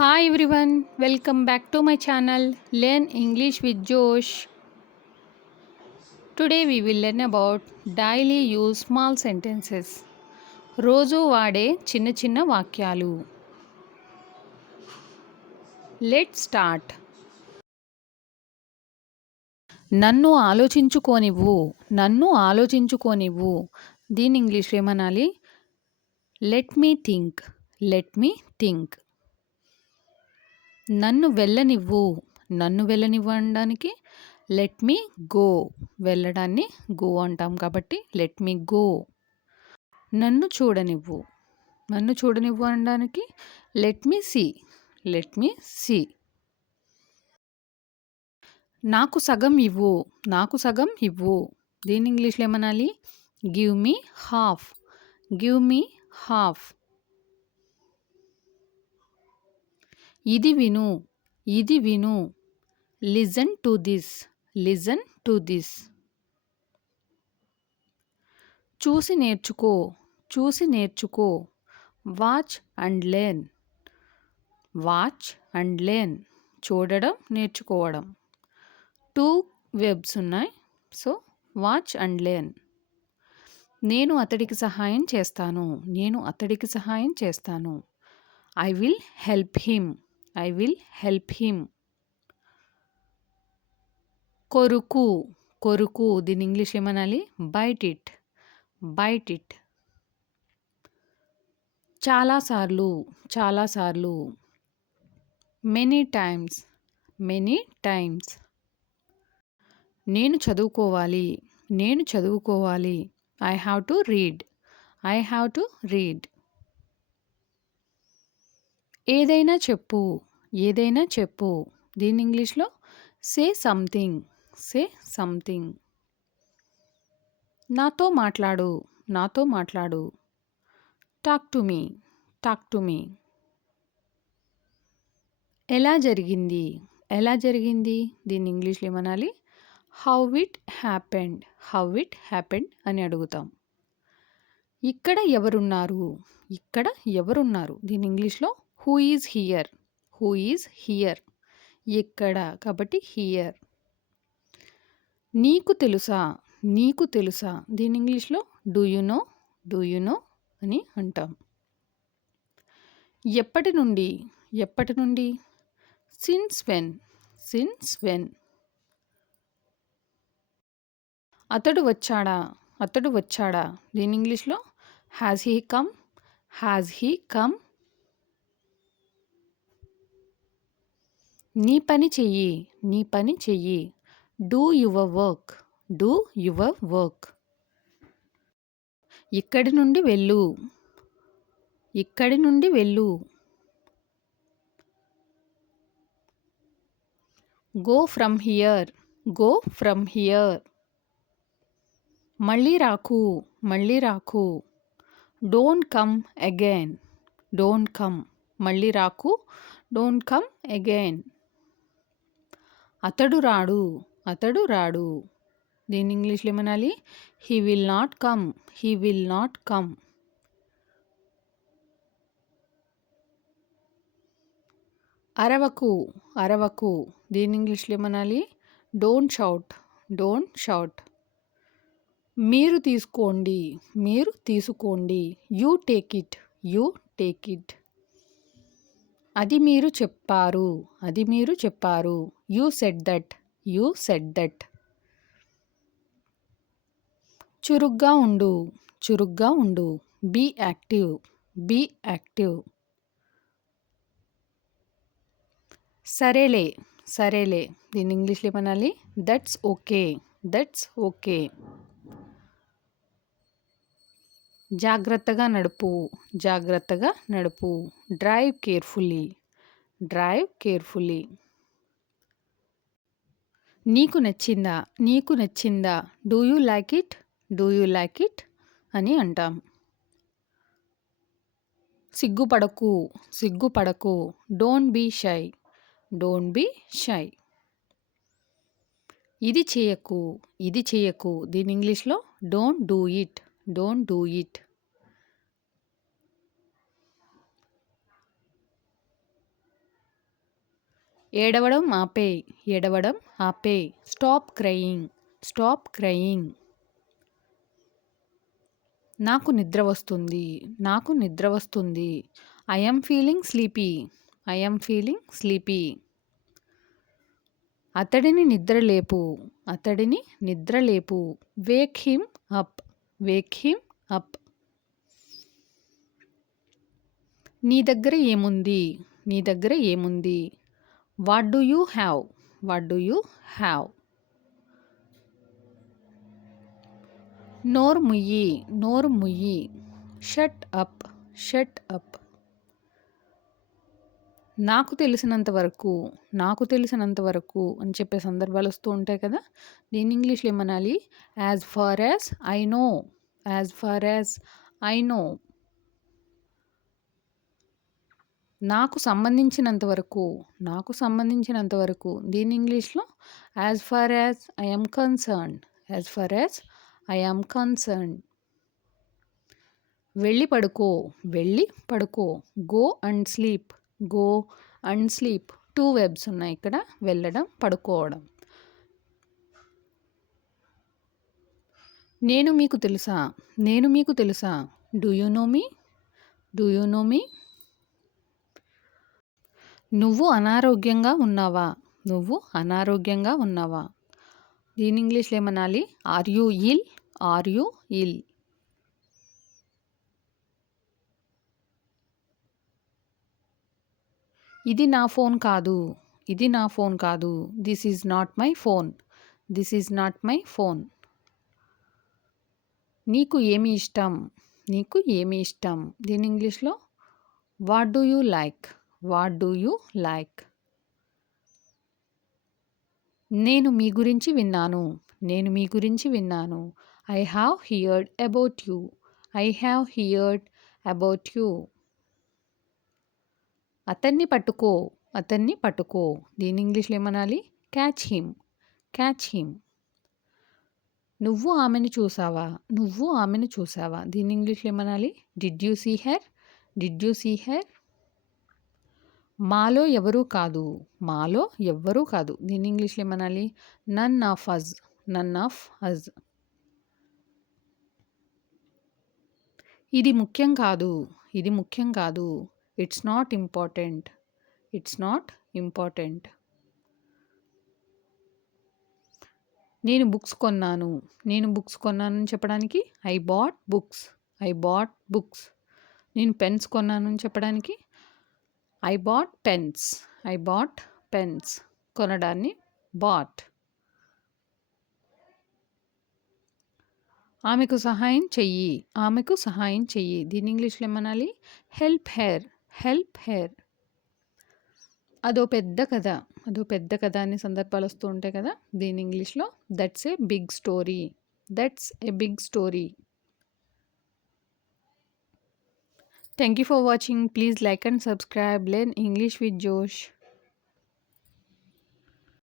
Hi everyone, welcome back to my channel Learn English with Josh. Today we will learn about daily use small sentences. రోజు వాడే చిన్న చిన్న వాక్యాలు. Let's start. నన్ను ఆలోచించుకోనివ్వు. దీని ఇంగ్లీష్లో ఏమనాలి? Let me think. నన్ను వెళ్ళనివ్వు అనడానికి లెట్ మీ గో. వెళ్ళడాన్ని గో అంటాం కాబట్టి లెట్ మీ గో. నన్ను చూడనివ్వు అనడానికి లెట్ మీ సీ. నాకు సగం ఇవ్వు. దీని ఇంగ్లీష్లో ఏమనాలి? Give me half. ఇది విను. Listen to this. చూసి నేర్చుకో. Watch and learn. చూడడం, నేర్చుకోవడం. 2 వెబ్స్ ఉన్నాయి. So watch and learn. నేను అతడికి సహాయం చేస్తాను. I will help him. కొరుకు. దీని ఇంగ్లీష్ ఏమనాలి? Bite it. చాలాసార్లు. Many times. నేను చదువుకోవాలి. I have to read. ఏదైనా చెప్పు. దీని ఇంగ్లీష్లో సే సంథింగ్. నాతో మాట్లాడు. Talk to me. ఎలా జరిగింది? దీని ఇంగ్లీష్లో ఏమనాలి? హౌ ఇట్ హ్యాపెండ్ అని అడుగుతాం. ఇక్కడ ఎవరున్నారు? దీని ఇంగ్లీష్లో హూ ఈజ్ హియర్. ఎక్కడ కాబట్టి హియర్. నీకు తెలుసా? దీని ఇంగ్లీష్లో డూ యు నో అని అంటాం. ఎప్పటి నుండి? Since when. అతడు వచ్చాడా? దీని ఇంగ్లీష్లో హ్యాజ్ హీ కమ్. నీ పని చెయ్యి. Do your work. ఇక్కడి నుండి వెళ్ళు. Go from here. మళ్ళీ రాకు. Don't come again. మళ్ళీ రాకు. Don't come again. అతడు రాడు. దీని ఇంగ్లీష్లో ఏమనాలి? He will not come. అరవకు. దీని ఇంగ్లీష్లో ఏమనాలి? Don't shout. మీరు తీసుకోండి. You take it. అది మీరు చెప్పారు. You said that. చురుగ్గా ఉండు. Be active. సరేలే. దీని ఇంగ్లీష్లో ఏమనాలి? That's okay. జాగ్రత్తగా నడుపు. Drive carefully. నీకు నచ్చిందా? డూ యూ లైక్ ఇట్ అని అంటాం. సిగ్గుపడకు. Don't be shy. ఇది చేయకు. దీని ఇంగ్లీష్లో డోంట్ డూ ఇట్. ఏడవడం ఆపేయ్, ఏడవడం ఆపేయ్. Stop crying, stop crying. నాకు నిద్ర వస్తుంది, నాకు నిద్ర వస్తుంది. I am feeling sleepy, I am feeling sleepy. అతడిని నిద్రలేపు, అతడిని నిద్రలేపు. Wake him up, wake him up. నీ దగ్గర ఏముంది, నీ దగ్గర ఏముంది. What do you have, what do you have. నోరు ముయ్యి, నోరు ముయ్యి. Shut up, shut up. నాకు తెలిసినంత వరకు, నాకు తెలిసినంత వరకు అని చెప్పే సందర్భాలు వస్తూ ఉంటాయి కదా. దీన్ని ఇంగ్లీష్లో ఏమనాలి? As far as I know, as far as I know. నాకు సంబంధించినంత వరకు, నాకు సంబంధించినంత వరకు. దీన్ని ఇంగ్లీష్లో as far as I am concerned, as far as I am concerned. వెళ్ళి పడుకో, వెళ్ళి పడుకో. Go and sleep, go and sleep. 2 webs ఉన్నాయి ఇక్కడ, వెళ్ళడం, పడుకోవడం. నేను మీకు తెలుసా, నేను మీకు తెలుసా. Do you know me, do you know me. నువ్వు అనారోగ్యంగా ఉన్నావా, నువ్వు అనారోగ్యంగా ఉన్నావా. దీని ఇంగ్లీష్లో ఏమనాలి? Are you ill, are you ill. ఇది నా ఫోన్ కాదు, ఇది నా ఫోన్ కాదు. This is not my phone, this is not my phone. నీకు ఏమి ఇష్టం, నీకు ఏమి ఇష్టం. దీని ఇంగ్లీష్లో what do you like, what do you like. నేను మీ గురించి విన్నాను, నేను మీ గురించి విన్నాను. I have heard about you, I have heard about you. అతన్ని పట్టుకో, అతన్ని పట్టుకో. దీని ఇంగ్లీష్లో ఏమనాలి? Catch him, catch him. నువ్వు ఆమెను చూసావా, నువ్వు ఆమెను చూసావా. దీని ఇంగ్లీష్లో ఏమనాలి? Did you see her, did you see her. మాలో ఎవరూ కాదు, మాలో ఎవ్వరూ కాదు. దీని ఇంగ్లీష్లో ఏమనాలి? None of us, none of us. ఇది ముఖ్యం కాదు, ఇది ముఖ్యం కాదు. It's not important, it's not important. నేను బుక్స్ కొన్నాను, నేను బుక్స్ కొన్నాను అని చెప్పడానికి I bought books, I bought books. నేను పెన్స్ కొన్నాను అని చెప్పడానికి I bought pens, I bought pens. కొనడాన్ని బాట్. ఆమెకు సహాయం చెయ్యి, ఆమెకు సహాయం చెయ్యి. దీని ఇంగ్లీష్లో ఏమనాలి? Help her, help her. అదో పెద్ద కథ, అదో పెద్ద కథ అనే సందర్భాలు వస్తూ ఉంటాయి కదా. దీని ఇంగ్లీష్లో that's a big story, that's a big story. Thank you for watching. Please like and subscribe. Learn English with జోష్.